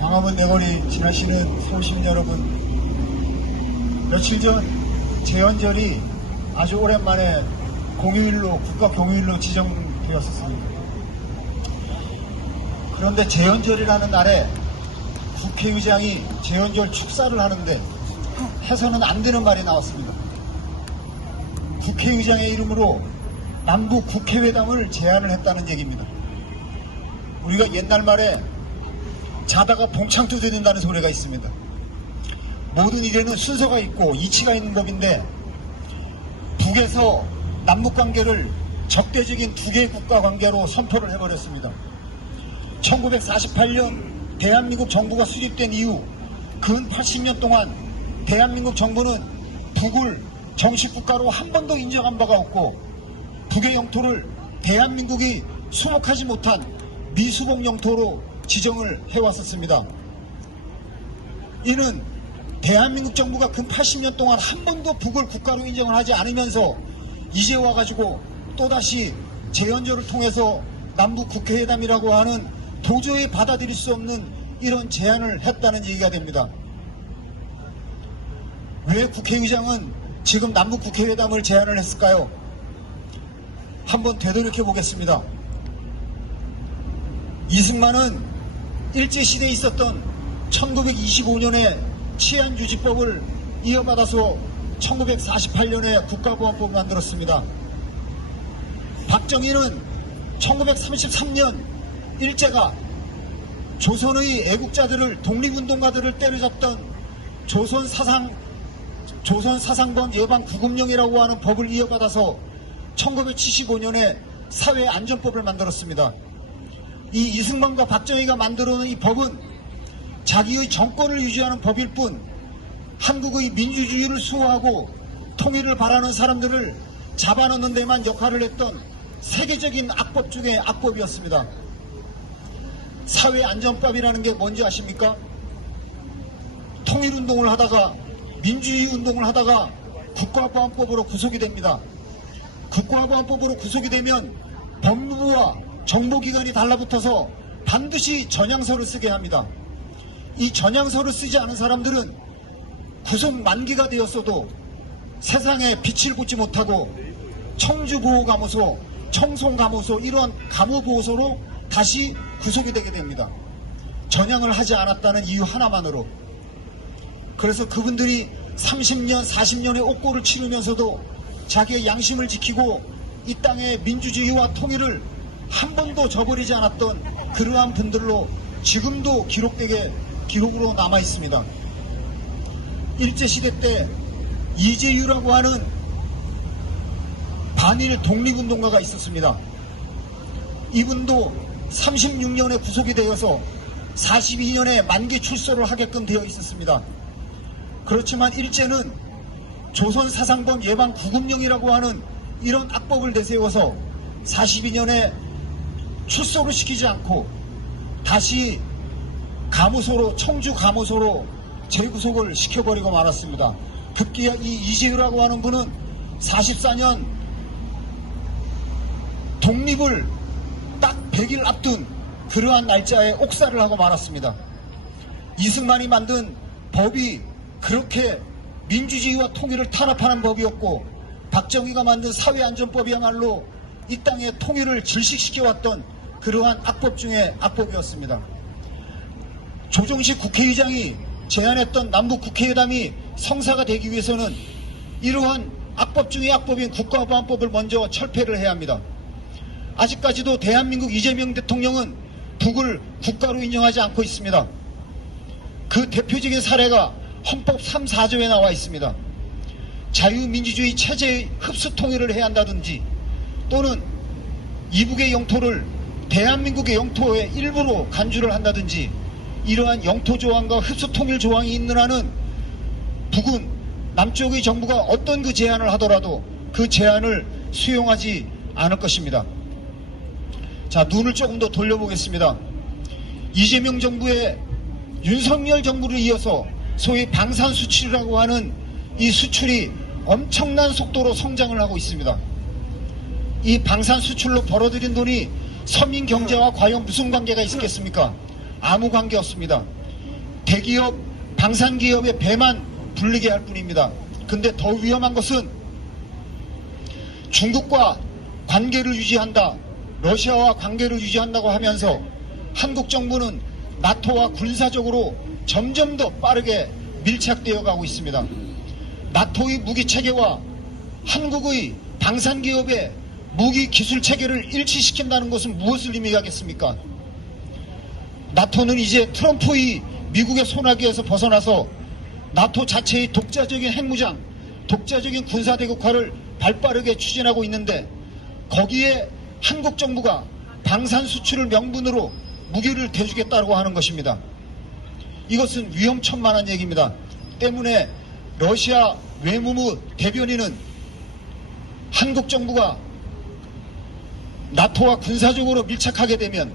광화문 내거리 지나시는 서울시민 여러분, 며칠 전 제헌절이 아주 오랜만에 공휴일로, 국가 공휴일로 지정되었습니다. 그런데 제헌절이라는 날에 국회의장이 제헌절 축사를 하는데 해서는 안 되는 말이 나왔습니다. 국회의장의 이름으로 남북 국회회담을 제안을 했다는 얘기입니다. 우리가 옛날 말에 자다가 봉창 두드린다는 소리가 있습니다. 모든 일에는 순서가 있고 이치가 있는 법인데, 북에서 남북관계를 적대적인 두 개의 국가 관계로 선포를 해버렸습니다. 1948년 대한민국 정부가 수립된 이후 근 80년 동안 대한민국 정부는 북을 정식 국가로 한 번도 인정한 바가 없고, 북의 영토를 대한민국이 수복하지 못한 미수복 영토로 지정을 해왔었습니다. 이는 대한민국 정부가 근 80년 동안 한 번도 북을 국가로 인정을 하지 않으면서 이제 와가지고 또다시 제헌절을 통해서 남북 국회회담이라고 하는 도저히 받아들일 수 없는 이런 제안을 했다는 얘기가 됩니다. 왜 국회의장은 지금 남북 국회회담을 제안을 했을까요? 한번 되돌이켜 보겠습니다. 이승만은 일제시대에 있었던 1925년에 치안유지법을 이어받아서 1948년에 국가보안법을 만들었습니다. 박정희는 1933년 일제가 조선의 애국자들을, 독립운동가들을 때려잡던 조선사상범 예방구금령이라고 하는 법을 이어받아서 1975년에 사회안전법을 만들었습니다. 이 이승만과 박정희가 만들어놓은 이 법은 자기의 정권을 유지하는 법일 뿐, 한국의 민주주의를 수호하고 통일을 바라는 사람들을 잡아넣는 데만 역할을 했던 세계적인 악법 중의 악법이었습니다. 사회안전법이라는 게 뭔지 아십니까? 통일운동을 하다가, 민주주의 운동을 하다가 국가보안법으로 구속이 됩니다. 국가보안법으로 구속이 되면 법무부와 정보기관이 달라붙어서 반드시 전향서를 쓰게 합니다. 이 전향서를 쓰지 않은 사람들은 구속 만기가 되었어도 세상에 빛을 보지 못하고 청주보호감호소, 청송감호소, 이러한 감호보호소로 다시 구속이 되게 됩니다. 전향을 하지 않았다는 이유 하나만으로. 그래서 그분들이 30년, 40년의 옥고를 치르면서도 자기의 양심을 지키고 이 땅의 민주주의와 통일을 한 번도 저버리지 않았던 그러한 분들로 지금도 기록으로 남아 있습니다. 일제시대 때 이재유라고 하는 반일 독립운동가가 있었습니다. 이분도 36년에 구속이 되어서 42년에 만기 출소를 하게끔 되어 있었습니다. 그렇지만 일제는 조선사상범 예방구금령이라고 하는 이런 악법을 내세워서 42년에 출소를 시키지 않고 다시 감호소로, 청주 감호소로 재구속을 시켜버리고 말았습니다. 급기야 이 이재유라고 하는 분은 44년 독립을 딱 100일 앞둔 그러한 날짜에 옥살을 하고 말았습니다. 이승만이 만든 법이 그렇게 민주주의와 통일을 탄압하는 법이었고, 박정희가 만든 사회안전법이야말로 이 땅의 통일을 질식시켜왔던 그러한 악법 중에 악법이었습니다. 조정식 국회의장이 제안했던 남북 국회회담이 성사가 되기 위해서는 이러한 악법 중의 악법인 국가보안법을 먼저 철폐를 해야 합니다. 아직까지도 대한민국 이재명 대통령은 북을 국가로 인정하지 않고 있습니다. 그 대표적인 사례가 헌법 3, 4조에 나와 있습니다. 자유민주주의 체제의 흡수 통일을 해야 한다든지, 또는 이북의 영토를 대한민국의 영토의 일부로 간주를 한다든지, 이러한 영토 조항과 흡수 통일 조항이 있는 한은 북은 남쪽의 정부가 어떤 그 제안을 하더라도 그 제안을 수용하지 않을 것입니다. 자, 눈을 조금 더 돌려보겠습니다. 이재명 정부의 윤석열 정부를 이어서 소위 방산수출이라고 하는 이 수출이 엄청난 속도로 성장을 하고 있습니다. 이 방산수출로 벌어들인 돈이 서민 경제와 과연 무슨 관계가 있겠습니까? 아무 관계 없습니다. 대기업, 방산기업의 배만 불리게 할 뿐입니다. 근데 더 위험한 것은 중국과 관계를 유지한다, 러시아와 관계를 유지한다고 하면서 한국 정부는 나토와 군사적으로 점점 더 빠르게 밀착되어 가고 있습니다. 나토의 무기 체계와 한국의 방산기업의 무기 기술 체계를 일치시킨다는 것은 무엇을 의미하겠습니까? 나토는 이제 트럼프의 미국의 손아귀에서 벗어나서 나토 자체의 독자적인 핵무장, 독자적인 군사대국화를 발빠르게 추진하고 있는데, 거기에 한국 정부가 방산 수출을 명분으로 무기를 대주겠다고 하는 것입니다. 이것은 위험천만한 얘기입니다. 때문에 러시아 외무부 대변인은 한국 정부가 나토와 군사적으로 밀착하게 되면,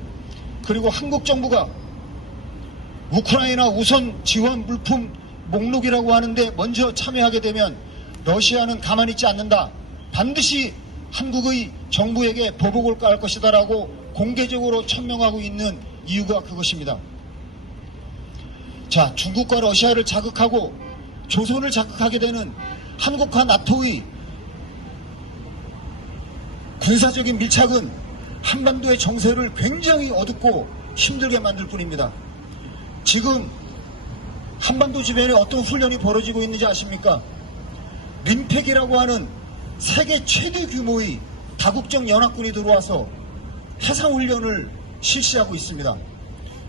그리고 한국 정부가 우크라이나 우선 지원 물품 목록이라고 하는데 먼저 참여하게 되면 러시아는 가만히 있지 않는다, 반드시 한국의 정부에게 보복을 가할 것이다 라고 공개적으로 천명하고 있는 이유가 그것입니다. 자, 중국과 러시아를 자극하고 조선을 자극하게 되는 한국과 나토의 군사적인 밀착은 한반도의 정세를 굉장히 어둡고 힘들게 만들 뿐입니다. 지금 한반도 주변에 어떤 훈련이 벌어지고 있는지 아십니까? 림팩이라고 하는 세계 최대 규모의 다국적 연합군이 들어와서 해상훈련을 실시하고 있습니다.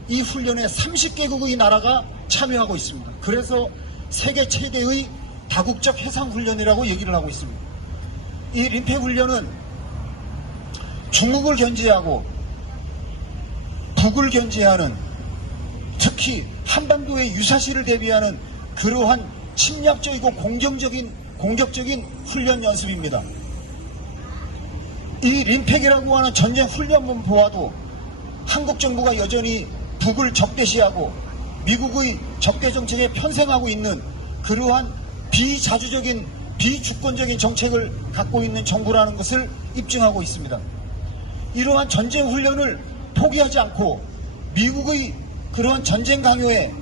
이 훈련에 30개국의 나라가 참여하고 있습니다. 그래서 세계 최대의 다국적 해상훈련이라고 얘기를 하고 있습니다. 이 림팩 훈련은 중국을 견제하고 북을 견제하는, 특히 한반도의 유사시를 대비하는 그러한 침략적이고 공격적인 훈련 연습입니다. 이 림팩이라고 하는 전쟁 훈련만 보아도 한국 정부가 여전히 북을 적대시하고 미국의 적대 정책에 편승하고 있는 그러한 비자주적인 비주권적인 정책을 갖고 있는 정부라는 것을 입증하고 있습니다. 이러한 전쟁 훈련을 포기하지 않고 미국의 그러한 전쟁 강요에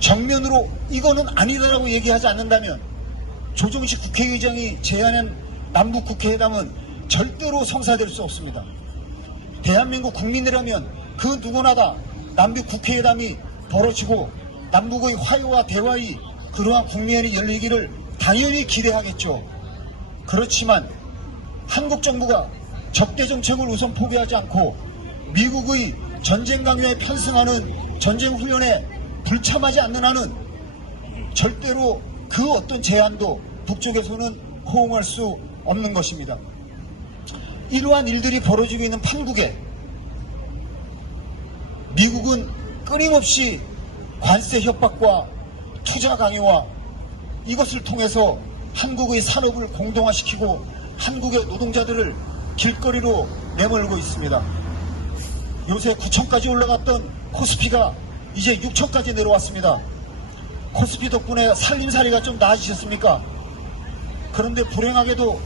정면으로 이거는 아니다라고 얘기하지 않는다면 조정식 국회의장이 제안한 남북 국회회담은 절대로 성사될 수 없습니다. 대한민국 국민이라면 그 누구나 다 남북 국회회담이 벌어지고 남북의 화해와 대화의 그러한 국면이 열리기를 당연히 기대하겠죠. 그렇지만 한국 정부가 적대 정책을 우선 포기하지 않고 미국의 전쟁 강요에 편승하는 전쟁 훈련에 불참하지 않는 한은 절대로 그 어떤 제안도 북쪽에서는 호응할 수 없는 것입니다. 이러한 일들이 벌어지고 있는 판국에 미국은 끊임없이 관세 협박과 투자 강요와 이것을 통해서 한국의 산업을 공동화시키고 한국의 노동자들을 길거리로 내몰고 있습니다. 요새 9천까지 올라갔던 코스피가 이제 6천까지 내려왔습니다. 코스피 덕분에 살림살이가 좀 나아지셨습니까? 그런데 불행하게도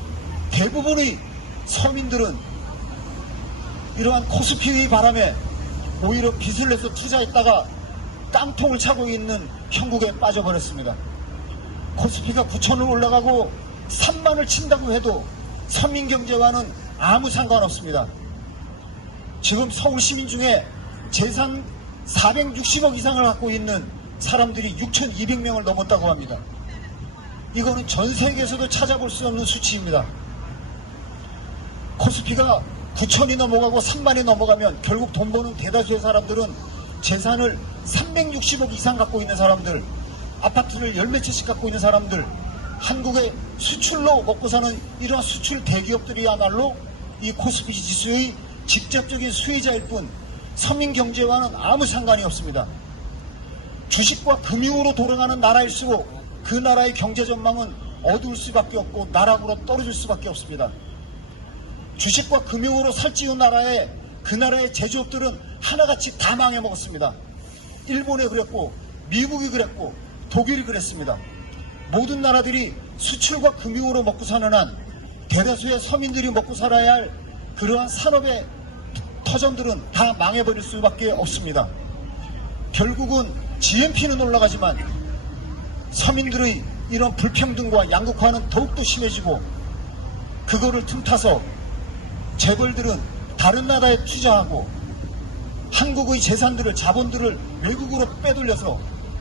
대부분의 서민들은 이러한 코스피의 바람에 오히려 빚을 내서 투자했다가 깡통을 차고 있는 형국에 빠져버렸습니다. 코스피가 9천을 올라가고 3만을 친다고 해도 서민경제와는 아무 상관없습니다. 지금 서울 시민 중에 재산 460억 이상을 갖고 있는 사람들이 6,200명을 넘었다고 합니다. 이거는 전 세계에서도 찾아볼 수 없는 수치입니다. 코스피가 9천이 넘어가고 3만이 넘어가면 결국 돈 버는 대다수의 사람들은 재산을 360억 이상 갖고 있는 사람들, 아파트를 열 몇 채씩 갖고 있는 사람들, 한국의 수출로 먹고 사는 이러한 수출 대기업들이야말로 이 코스피 지수의 직접적인 수혜자일 뿐 서민 경제와는 아무 상관이 없습니다. 주식과 금융으로 돌아가는 나라일수록 그 나라의 경제 전망은 어두울 수밖에 없고 나락으로 떨어질 수밖에 없습니다. 주식과 금융으로 살찌운 나라에 그 나라의 제조업들은 하나같이 다 망해먹었습니다. 일본이 그랬고 미국이 그랬고 독일이 그랬습니다. 모든 나라들이 수출과 금융으로 먹고 사는 한 대다수의 서민들이 먹고 살아야 할 그러한 산업의 터전들은 다 망해버릴 수밖에 없습니다. 결국은 GNP는 올라가지만 서민들의 이런 불평등과 양극화는 더욱더 심해지고, 그거를 틈타서 재벌들은 다른 나라에 투자하고 한국의 재산들을, 자본들을 외국으로 빼돌려서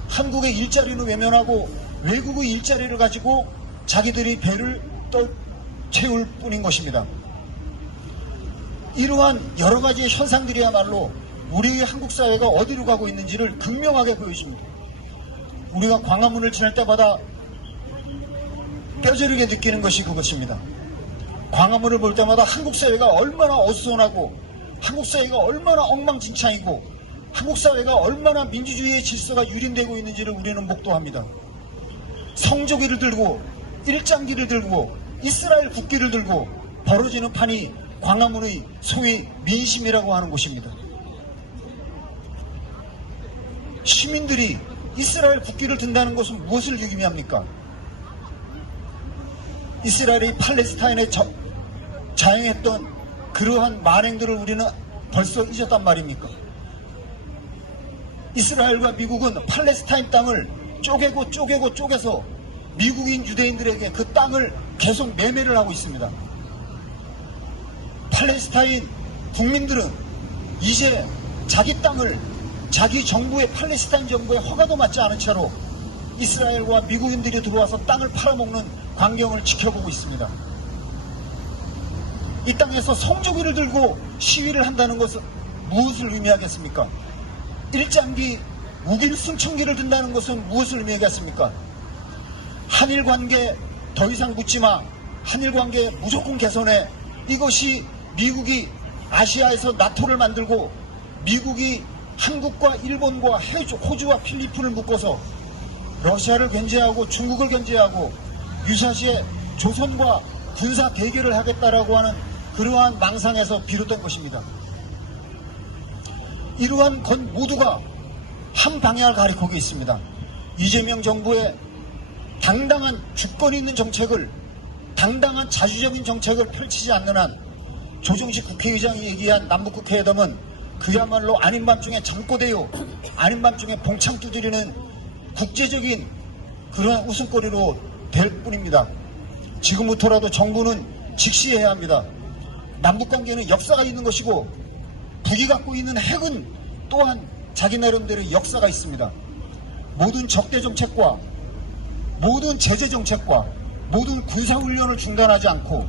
한국의 일자리는 외면하고 외국의 일자리를 가지고 자기들이 배를 채울 뿐인 것입니다. 이러한 여러 가지 현상들이야말로 우리의 한국 사회가 어디로 가고 있는지를 극명하게 보여줍니다. 우리가 광화문을 지날 때마다 뼈저리게 느끼는 것이 그것입니다. 광화문을 볼 때마다 한국 사회가 얼마나 어수선하고, 한국 사회가 얼마나 엉망진창이고, 한국 사회가 얼마나 민주주의의 질서가 유린되고 있는지를 우리는 목도합니다. 성조기를 들고, 일장기를 들고, 이스라엘 국기를 들고 벌어지는 판이 광화문의 소위 민심이라고 하는 곳입니다. 시민들이 이스라엘 국기를 든다는 것은 무엇을 의미합니까? 이스라엘이 팔레스타인에 자행했던 그러한 만행들을 우리는 벌써 잊었단 말입니까? 이스라엘과 미국은 팔레스타인 땅을 쪼개서 미국인 유대인들에게 그 땅을 계속 매매를 하고 있습니다. 팔레스타인 국민들은 이제 자기 땅을 자기 정부의, 팔레스타인 정부의 허가도 맞지 않은 채로 이스라엘과 미국인들이 들어와서 땅을 팔아먹는 광경을 지켜보고 있습니다. 이 땅에서 성조기를 들고 시위를 한다는 것은 무엇을 의미하겠습니까? 일장기, 우길 승천기를 든다는 것은 무엇을 의미하겠습니까? 한일 관계 더 이상 묻지 마, 한일 관계 무조건 개선해, 이것이 미국이 아시아에서 나토를 만들고 미국이 한국과 일본과 호주와 필리핀을 묶어서 러시아를 견제하고 중국을 견제하고 유사시에 조선과 군사 대결을 하겠다라고 하는 그러한 망상에서 비롯된 것입니다. 이러한 것 모두가 한 방향을 가리키고 있습니다. 이재명 정부의 당당한 주권 있는 정책을, 당당한 자주적인 정책을 펼치지 않는 한 조정식 국회의장이 얘기한 남북국회회담은 그야말로 아닌 밤중에 잠꼬대요, 아닌 밤중에 봉창 두드리는 국제적인 그런 웃음거리로 될 뿐입니다. 지금부터라도 정부는 직시해야 합니다. 남북관계는 역사가 있는 것이고, 북이 갖고 있는 핵은 또한 자기 나름대로 역사가 있습니다. 모든 적대정책과 모든 제재정책과 모든 군사훈련을 중단하지 않고,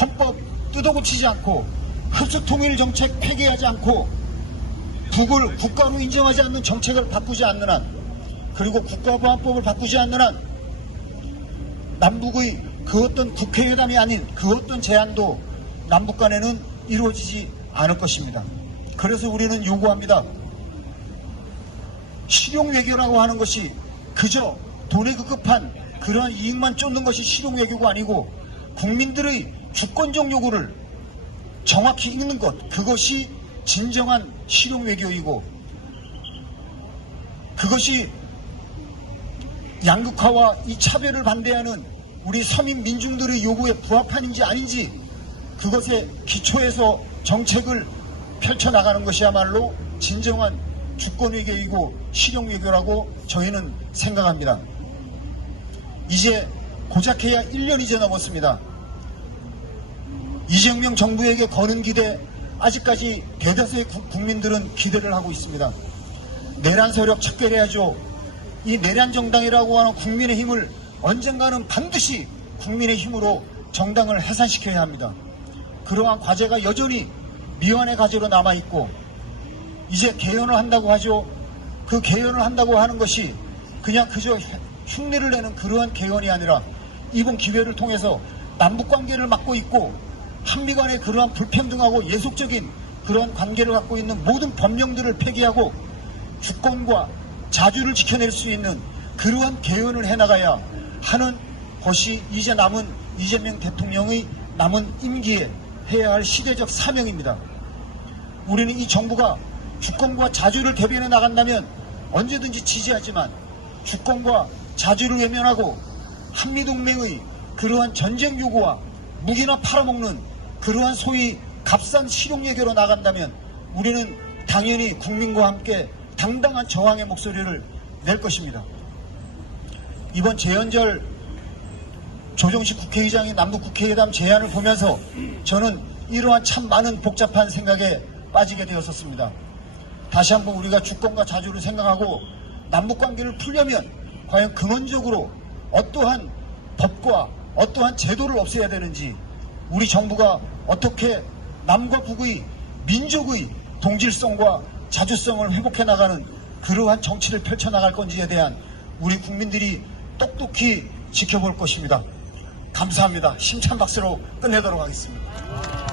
헌법 뜯어고치지 않고, 흡수통일정책 폐기하지 않고, 북을 국가로 인정하지 않는 정책을 바꾸지 않는 한, 그리고 국가보안법을 바꾸지 않는 한 남북의 그 어떤 국회회담이 아닌 그 어떤 제안도 남북 간에는 이루어지지 않을 것입니다. 그래서 우리는 요구합니다. 실용외교라고 하는 것이 그저 돈에 급급한 그러한 이익만 쫓는 것이 실용외교가 아니고, 국민들의 주권적 요구를 정확히 읽는 것, 그것이 진정한 실용외교이고, 그것이 양극화와 이 차별을 반대하는 우리 서민 민중들의 요구에 부합하는지 아닌지, 그것에 기초해서 정책을 펼쳐나가는 것이야말로 진정한 주권외교이고 실용외교라고 저희는 생각합니다. 이제 고작해야 1년이 지나 넘었습니다. 이재명 정부에게 거는 기대, 아직까지 대다수의 국민들은 기대를 하고 있습니다. 내란 세력 척결해야죠. 이 내란 정당이라고 하는 국민의힘을 언젠가는 반드시 국민의힘으로 정당을 해산시켜야 합니다. 그러한 과제가 여전히 미완의 과제로 남아있고, 이제 개헌을 한다고 하죠. 그 개헌을 한다고 하는 것이 그냥 그저 흉내를 내는 그러한 개헌이 아니라, 이번 기회를 통해서 남북관계를 막고 있고 한미 간의 그러한 불평등하고 예속적인 그러한 관계를 갖고 있는 모든 법령들을 폐기하고 주권과 자주를 지켜낼 수 있는 그러한 개헌을 해나가야 하는 것이 이제 남은 이재명 대통령의 남은 임기에 해야 할 시대적 사명입니다. 우리는 이 정부가 주권과 자주를 대변해 나간다면 언제든지 지지하지만, 주권과 자주를 외면하고 한미동맹의 그러한 전쟁 요구와 무기나 팔아먹는 그러한 소위 값싼 실용외교로 나간다면 우리는 당연히 국민과 함께 당당한 저항의 목소리를 낼 것입니다. 이번 재현절 조정식 국회의장의 남북국회회담 제안을 보면서 저는 이러한 참 많은 복잡한 생각에 빠지게 되었었습니다. 다시 한번 우리가 주권과 자주를 생각하고 남북관계를 풀려면 과연 근원적으로 어떠한 법과 어떠한 제도를 없애야 되는지, 우리 정부가 어떻게 남과 북의 민족의 동질성과 자주성을 회복해 나가는 그러한 정치를 펼쳐나갈 건지에 대한 우리 국민들이 똑똑히 지켜볼 것입니다. 감사합니다. 힘찬 박수로 끝내도록 하겠습니다.